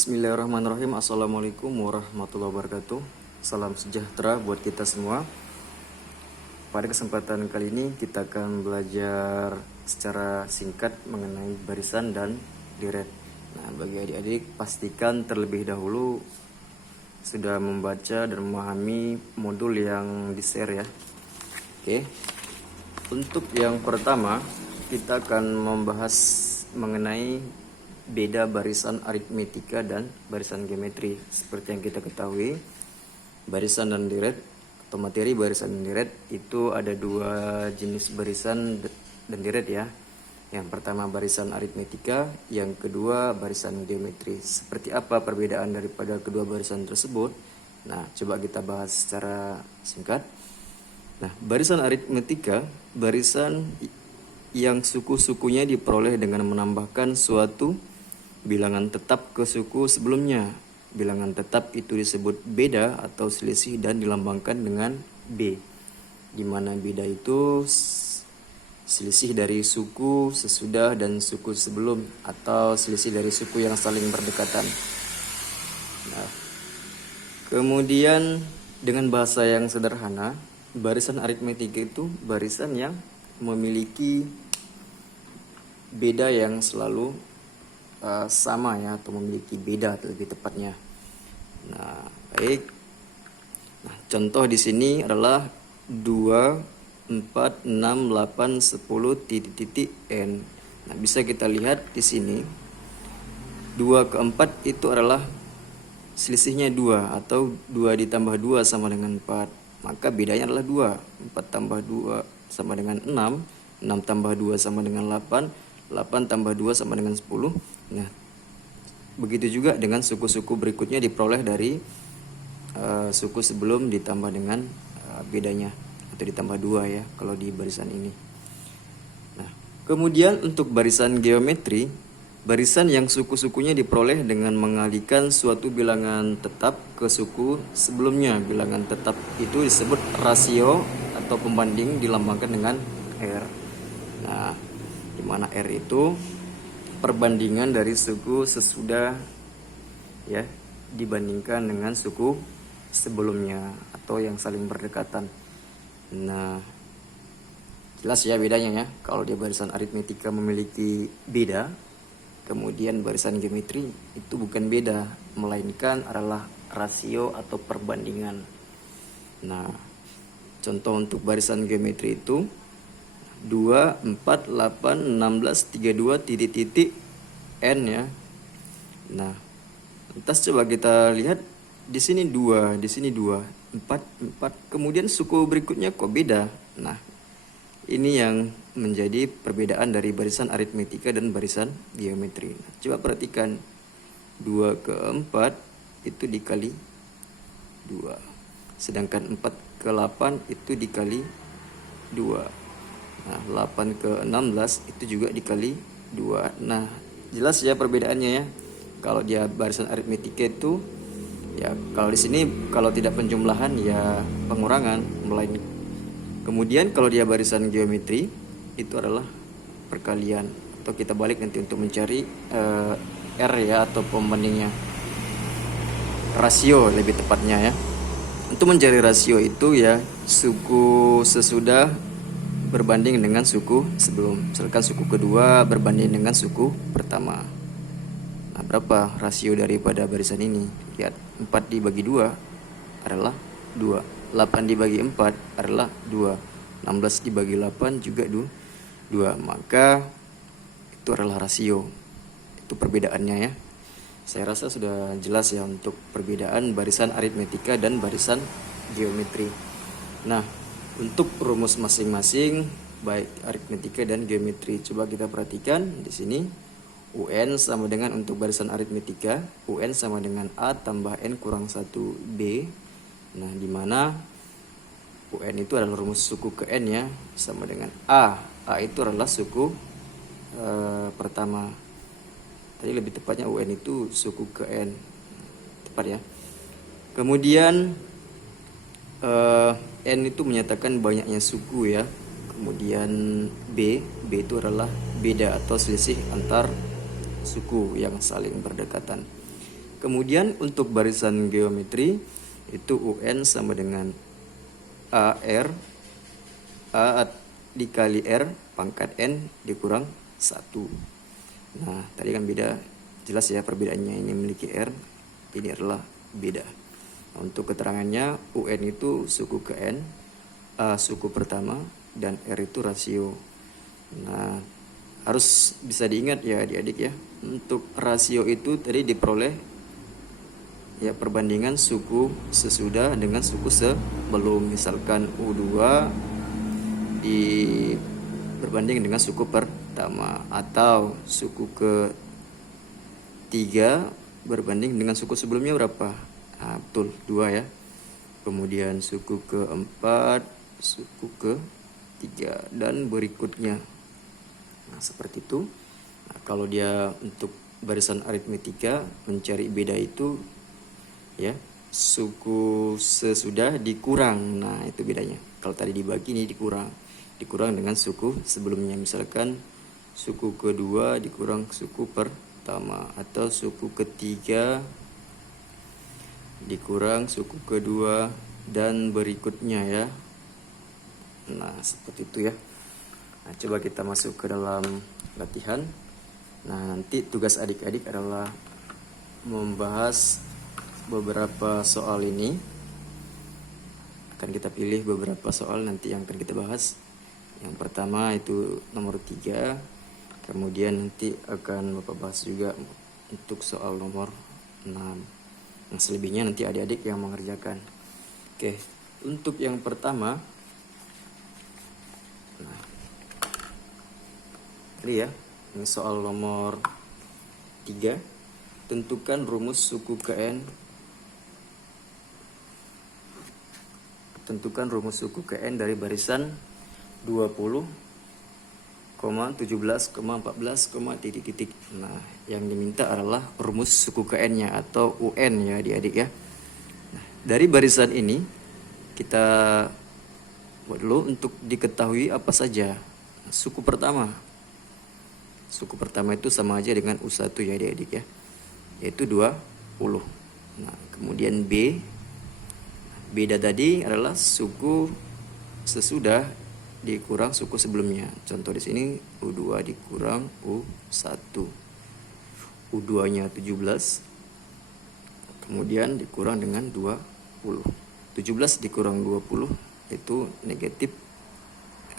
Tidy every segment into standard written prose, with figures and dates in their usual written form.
Bismillahirrahmanirrahim. Assalamualaikum warahmatullahi wabarakatuh. Salam sejahtera buat kita semua. Pada kesempatan kali ini kita akan belajar secara singkat mengenai barisan dan deret. Nah, bagi adik-adik pastikan terlebih dahulu sudah membaca dan memahami modul yang di-share ya. Oke. Untuk yang pertama kita akan membahas mengenai beda barisan aritmetika dan barisan geometri. Seperti yang kita ketahui, barisan dan deret atau materi barisan dan deret itu ada dua jenis barisan dan deret ya. Yang pertama barisan aritmetika, yang kedua barisan geometri. Seperti apa perbedaan daripada kedua barisan tersebut? Nah, coba kita bahas secara singkat. Nah, barisan aritmetika, barisan yang suku-sukunya diperoleh dengan menambahkan suatu bilangan tetap ke suku sebelumnya. Bilangan tetap itu disebut beda atau selisih dan dilambangkan dengan B, di mana beda itu selisih dari suku sesudah dan suku sebelum, atau selisih dari suku yang saling berdekatan. Nah, kemudian dengan bahasa yang sederhana, barisan aritmetika itu barisan yang memiliki beda yang selalu sama ya, atau memiliki beda lebih tepatnya. Nah, baik. Nah, contoh di sini adalah 2, 4, 6, 8, 10, titik-titik N. Nah, bisa kita lihat di sini 2 ke 4 itu adalah selisihnya 2, atau 2 ditambah 2 sama dengan 4. Maka bedanya adalah 2. 4 tambah 2 sama dengan 6, 6 tambah 2 sama dengan 8, 8 tambah 2 sama dengan 10. Nah, begitu juga dengan suku-suku berikutnya diperoleh dari suku sebelum ditambah dengan bedanya, atau ditambah 2 ya kalau di barisan ini. Nah, kemudian untuk barisan geometri, barisan yang suku-sukunya diperoleh dengan mengalihkan suatu bilangan tetap ke suku sebelumnya. Bilangan tetap itu disebut rasio atau pembanding, dilambangkan dengan R. Nah, di mana R itu perbandingan dari suku sesudah ya dibandingkan dengan suku sebelumnya atau yang saling berdekatan. Nah, jelas ya bedanya ya. Kalau dia barisan aritmetika memiliki beda, kemudian barisan geometri itu bukan beda, melainkan adalah rasio atau perbandingan. Nah, contoh untuk barisan geometri itu 2, 4, 8, 16, 32, titik-titik N ya. Nah, lantas coba kita lihat di sini 2, di sini 2, 4, 4. Kemudian suku berikutnya kok beda. Nah, ini yang menjadi perbedaan dari barisan aritmetika dan barisan geometri. Nah, coba perhatikan 2 ke 4 itu dikali 2. Sedangkan 4 ke 8 itu dikali 2. Nah, 8 ke 16 itu juga dikali 2. Nah, jelas ya perbedaannya ya. Kalau dia barisan aritmetika itu ya, kalau di sini kalau tidak penjumlahan ya pengurangan, melainkan. Kemudian kalau dia barisan geometri itu adalah perkalian, atau kita balik nanti untuk mencari R ya, atau pembandingnya. Rasio lebih tepatnya ya. Untuk mencari rasio itu ya suku sesudah berbanding dengan suku sebelum. Misalkan suku kedua berbanding dengan suku pertama. Nah, berapa rasio daripada barisan ini? Lihat, 4 dibagi 2 adalah 2. 8 dibagi 4 adalah 2. 16 dibagi 8 juga 2. Maka itu adalah rasio. Itu perbedaannya ya. Saya rasa sudah jelas ya untuk perbedaan barisan aritmetika dan barisan geometri. Nah, untuk rumus masing-masing baik aritmetika dan geometri, coba kita perhatikan di sini. UN sama dengan, untuk barisan aritmetika, UN sama dengan A tambah N kurang 1B. Nah, di mana UN itu adalah rumus suku ke N ya, sama dengan A. A itu adalah suku pertama. Tadi lebih tepatnya UN itu suku ke N. Tepat ya. Kemudian N itu menyatakan banyaknya suku ya. Kemudian B itu adalah beda atau selisih antar suku yang saling berdekatan. kemudian untuk barisan geometri itu UN sama dengan AR A dikali R pangkat N dikurang 1. Nah, tadi kan beda, jelas ya perbedaannya, ini memiliki R, ini adalah beda. Nah, untuk keterangannya UN itu suku ke N, A suku pertama, dan R itu rasio. Nah, harus bisa diingat ya adik-adik ya, untuk rasio itu tadi diperoleh ya perbandingan suku sesudah dengan suku sebelum. Misalkan U2 berbanding dengan suku pertama, atau suku ke-3 berbanding dengan suku sebelumnya berapa? Nah, betul, 2 ya. Kemudian suku ke-4, suku ke-3, dan berikutnya. Nah, seperti itu. Nah, kalau dia untuk barisan aritmetika mencari beda itu ya suku sesudah dikurang. Nah, itu bedanya. Kalau tadi dibagi, ini dikurang dengan suku sebelumnya. Misalkan suku kedua dikurang suku pertama, atau suku ketiga dikurang suku kedua dan berikutnya ya. Nah, seperti itu ya. Nah, coba kita masuk ke dalam latihan. Nah, nanti tugas adik-adik adalah membahas beberapa soal ini. Akan kita pilih beberapa soal nanti yang akan kita bahas. Yang pertama itu nomor 3. Kemudian nanti akan Bapak bahas juga untuk soal nomor 6. Nah, selebihnya nanti adik-adik yang mengerjakan. Oke, untuk yang pertama, nah, ini ya, ini soal nomor 3. Tentukan rumus suku ke N. Tentukan rumus suku ke N dari barisan 20, 17, 14, titik. Nah, yang diminta adalah rumus suku ke N-nya atau UN ya adik-adik ya. Nah, dari barisan ini kita buat dulu untuk diketahui apa saja suku pertama. Suku pertama itu sama aja dengan U1 ya adik-adik ya, yaitu 20. Nah, kemudian B, beda tadi adalah suku sesudah dikurang suku sebelumnya. Contoh di sini U2 dikurang U1. U2-nya 17. Kemudian dikurang dengan 20. 17 dikurang 20 itu negatif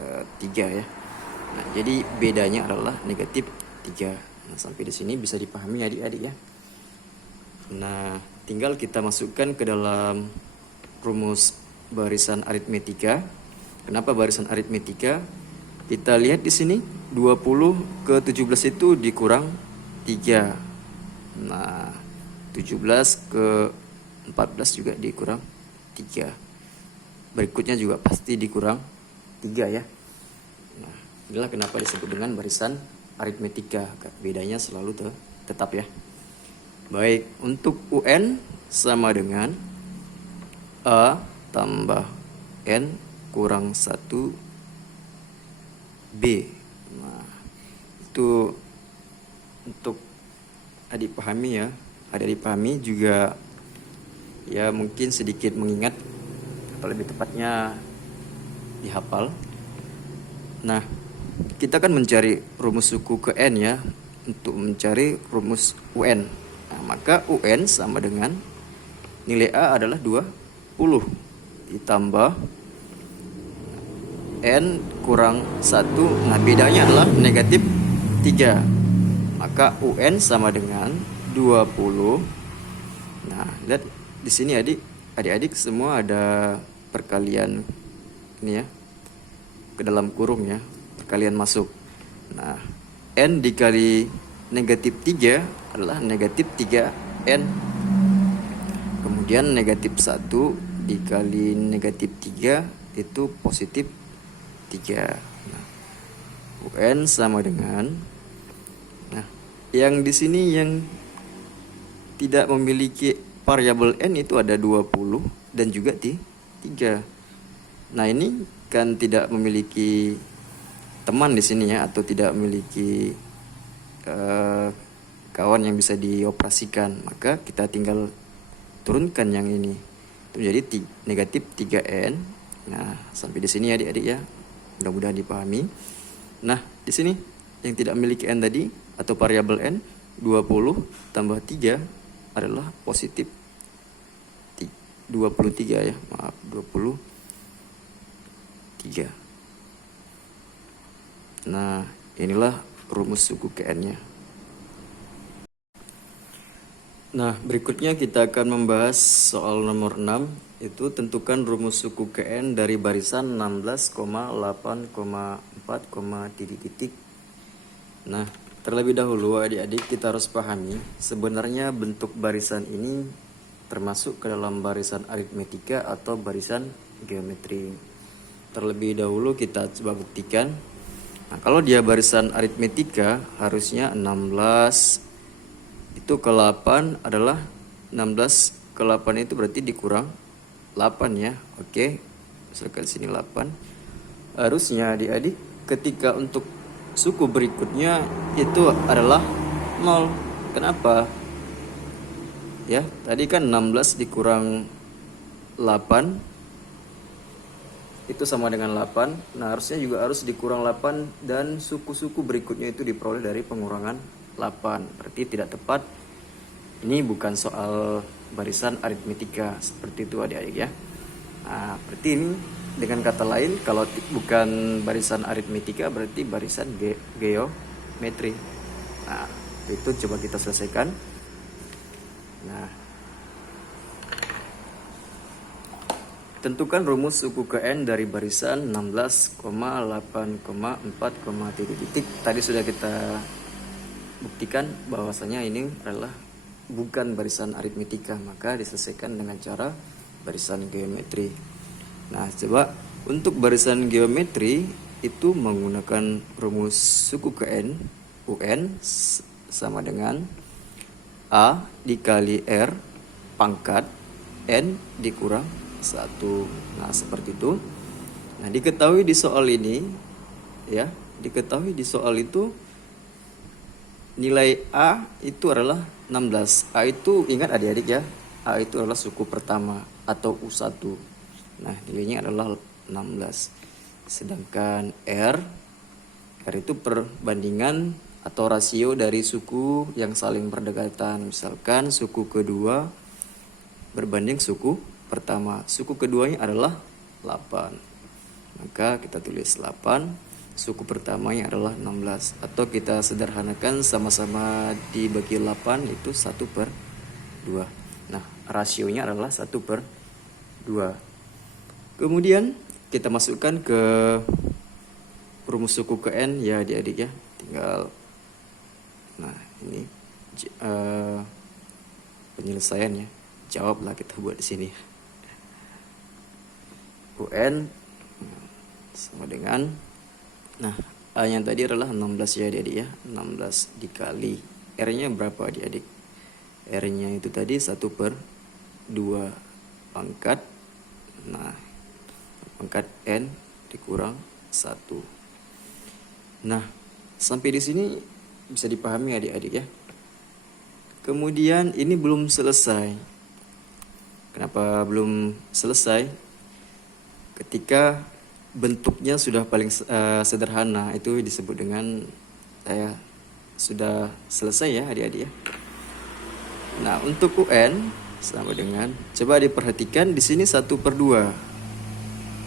3 ya. Nah, jadi bedanya adalah negatif 3. Nah, sampai di sini bisa dipahami adik-adik ya. Nah, tinggal kita masukkan ke dalam rumus barisan aritmetika. Kenapa barisan aritmetika? Kita lihat di sini 20 ke 17 itu dikurang 3. Nah, 17 ke 14 juga dikurang 3. Berikutnya juga pasti dikurang 3 ya. Nah, inilah kenapa disebut dengan barisan aritmetika. Bedanya selalu tetap ya. Baik, untuk UN sama dengan A tambah N kurang 1 B. Nah, itu untuk adik pahami ya. Adik pahami juga ya, mungkin sedikit mengingat atau lebih tepatnya dihafal. Nah, kita kan mencari rumus suku ke N ya, untuk mencari rumus UN. Nah, maka UN sama dengan nilai A adalah 20 ditambah N kurang 1. Nah, bedanya adalah negatif 3. Maka UN sama dengan 20. Nah, lihat di sini adik-adik semua ada perkalian ini ya, ke dalam kurung ya, perkalian masuk. Nah, N dikali negatif 3 adalah negatif 3N. Kemudian negatif 1 dikali negatif 3 itu positif 3. Nah, UN sama dengan, nah, yang di sini yang tidak memiliki variabel N itu ada 20 dan juga 3. Nah, ini kan tidak memiliki teman di sini ya, atau tidak memiliki kawan yang bisa dioperasikan, maka kita tinggal turunkan yang ini. Itu menjadi negatif 3n. Nah, sampai di sini ya adik-adik ya. Mudah-mudahan dipahami. Nah, di sini yang tidak memiliki n tadi atau variabel n, 20 tambah 3 adalah positif 23 ya. Maaf, 23. Nah, inilah rumus suku KN-nya. Nah, berikutnya kita akan membahas soal nomor 6, itu tentukan rumus suku KN dari barisan 16,8,4, titik. Nah, terlebih dahulu adik-adik kita harus pahami sebenarnya bentuk barisan ini termasuk ke dalam barisan aritmetika atau barisan geometri. Terlebih dahulu kita coba buktikan. Nah, kalau dia barisan aritmetika harusnya 16 itu ke 8 adalah 16 ke 8 itu berarti dikurang 8 ya. Oke, misalkan sini 8. Harusnya adik-adik ketika untuk suku berikutnya itu adalah 0. Kenapa? Ya, tadi kan 16 dikurang 8 itu sama dengan 8. Nah, harusnya juga harus dikurang 8 dan suku-suku berikutnya itu diperoleh dari pengurangan 8. Berarti tidak tepat. Ini bukan soal barisan aritmetika seperti itu adik-adik ya. Nah, berarti ini dengan kata lain kalau bukan barisan aritmetika berarti barisan geometri. Nah, itu coba kita selesaikan. Nah, tentukan rumus suku KN dari barisan 16,8,4, titik. Tadi sudah kita buktikan bahwasanya ini adalah bukan barisan aritmetika, maka diselesaikan dengan cara barisan geometri. Nah, coba untuk barisan geometri itu menggunakan rumus suku KN UN sama dengan A dikali R pangkat N dikurang 1. Nah, seperti itu. Nah, diketahui di soal ini ya, diketahui di soal itu nilai A itu adalah 16. A itu ingat adik-adik ya, A itu adalah suku pertama atau U1. Nah, nilainya adalah 16. Sedangkan R itu perbandingan atau rasio dari suku yang saling berdekatan. Misalkan suku kedua berbanding suku pertama. Suku keduanya adalah 8. Maka kita tulis 8. Suku pertamanya adalah 16. Atau kita sederhanakan sama-sama dibagi 8 itu 1/2. Nah, rasionya adalah 1/2. Kemudian kita masukkan ke rumus suku KN ya adik-adik ya. Tinggal nah ini penyelesaiannya. Jawablah kita buat di sini. UN sama dengan nah A yang tadi adalah 16 ya adik-adik ya. 16 dikali R-nya berapa adik-adik? R-nya itu tadi 1/2 pangkat nah pangkat N dikurang 1. Nah, sampai di sini bisa dipahami adik-adik ya. Kemudian ini belum selesai. Kenapa belum selesai? Ketika bentuknya sudah paling sederhana itu disebut dengan sudah selesai ya adik-adik ya. Nah, untuk UN sama dengan coba diperhatikan di sini 1/2.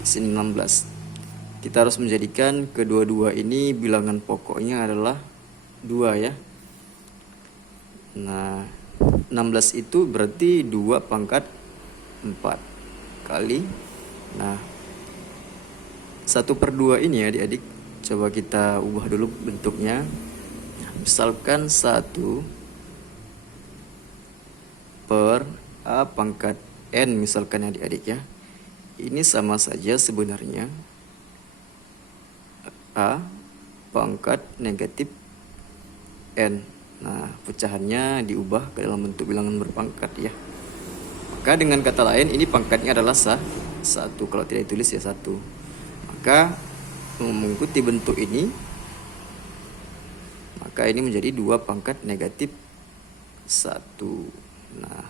Di sini 16. Kita harus menjadikan kedua-dua ini bilangan pokoknya adalah 2 ya. Nah, 16 itu berarti 2 pangkat 4 kali. Nah, 1/2 ini ya adik-adik, coba kita ubah dulu bentuknya. Misalkan 1/A pangkat N misalkan adik-adik ya. Ini sama saja sebenarnya A pangkat negatif N. Nah, pecahannya diubah ke dalam bentuk bilangan berpangkat ya. Maka dengan kata lain ini pangkatnya adalah 1. Kalau tidak ditulis ya 1. Maka mengikuti bentuk ini, maka ini menjadi 2 pangkat negatif 1. Nah,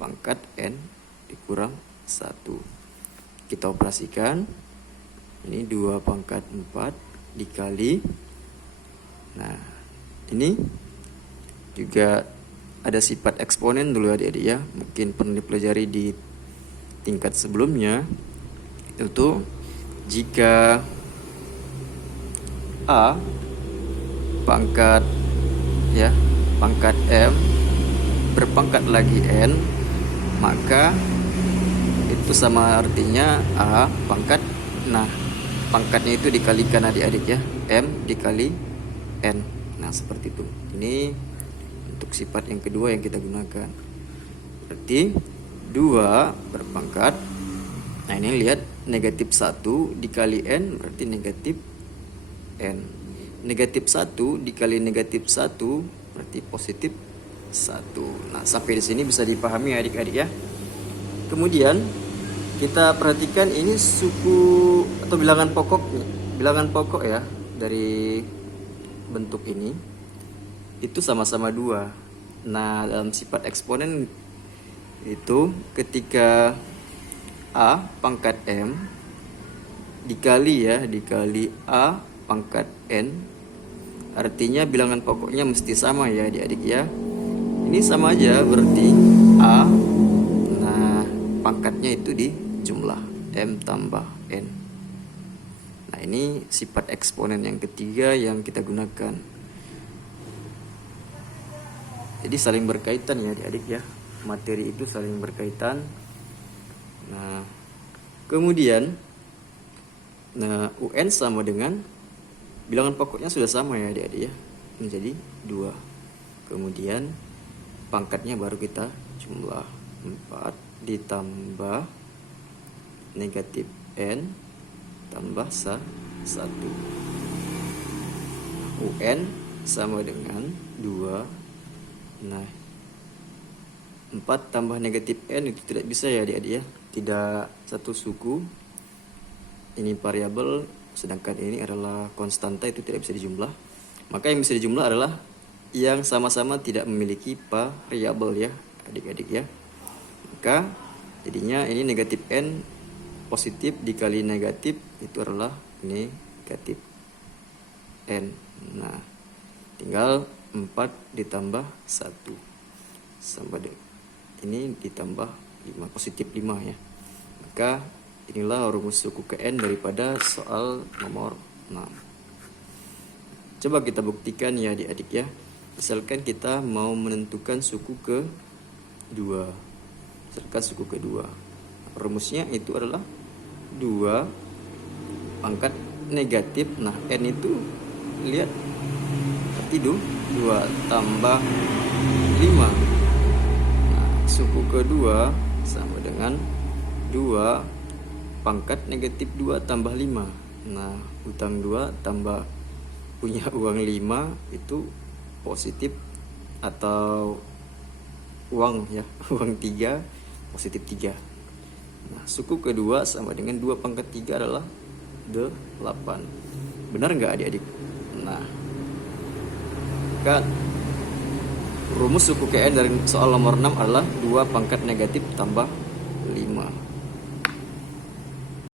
pangkat N dikurang 1. Kita operasikan. Ini 2 pangkat 4 dikali. Nah, ini juga ada sifat eksponen dulu adik-adik ya. Mungkin pernah dipelajari di tingkat sebelumnya. Itu jika A pangkat ya, pangkat M berpangkat lagi N, maka itu sama artinya A pangkat, nah pangkatnya itu dikalikan adik-adik ya, M dikali N. Nah seperti itu. Ini untuk sifat yang kedua yang kita gunakan. Berarti 2 berpangkat, nah ini lihat negatif 1 dikali N berarti negatif N. Negatif 1 dikali negatif 1 berarti positif 1. Nah sampai di sini bisa dipahami adik-adik ya. Kemudian kita perhatikan ini suku atau bilangan pokok ya dari bentuk ini itu sama-sama 2. Nah dalam sifat eksponen itu ketika A pangkat M dikali A pangkat N, artinya bilangan pokoknya mesti sama ya adik-adik ya. Ini sama aja berarti A, nah pangkatnya itu di jumlah M tambah N. Nah ini sifat eksponen yang ketiga yang kita gunakan. Jadi saling berkaitan ya adik-adik ya, materi itu saling berkaitan. Nah kemudian UN sama dengan bilangan pokoknya sudah sama ya adik-adik ya, menjadi 2. Kemudian pangkatnya baru kita jumlah 4 ditambah negatif N tambah 1. UN sama dengan 2. Nah 4 tambah negatif N itu tidak bisa ya adik-adik ya, tidak satu suku. Ini variabel, sedangkan ini adalah konstanta, itu tidak bisa dijumlah. Maka yang bisa dijumlah adalah yang sama-sama tidak memiliki variabel ya adik-adik ya. Maka jadinya ini negatif N positif dikali negatif itu adalah negatif N. Nah tinggal 4 ditambah 1 sama dengan ini ditambah 5, positif 5 ya. Maka inilah rumus suku ke N daripada soal nomor 6. Coba kita buktikan ya adik-adik ya. Misalkan kita mau menentukan suku ke 2. Misalkan suku kedua. Rumusnya itu adalah 2 pangkat negatif. Nah N itu lihat berarti 2 tambah 5. Nah suku kedua sama dengan 2 pangkat negatif 2 tambah 5. Nah utang 2 tambah punya uang 5 itu positif, atau uang ya, uang 3 positif 3. Nah suku kedua sama dengan 2 pangkat 3 adalah 8. Benar nggak adik-adik? Nah kan rumus suku ke N dari soal nomor 6 adalah 2 pangkat negatif tambah 5.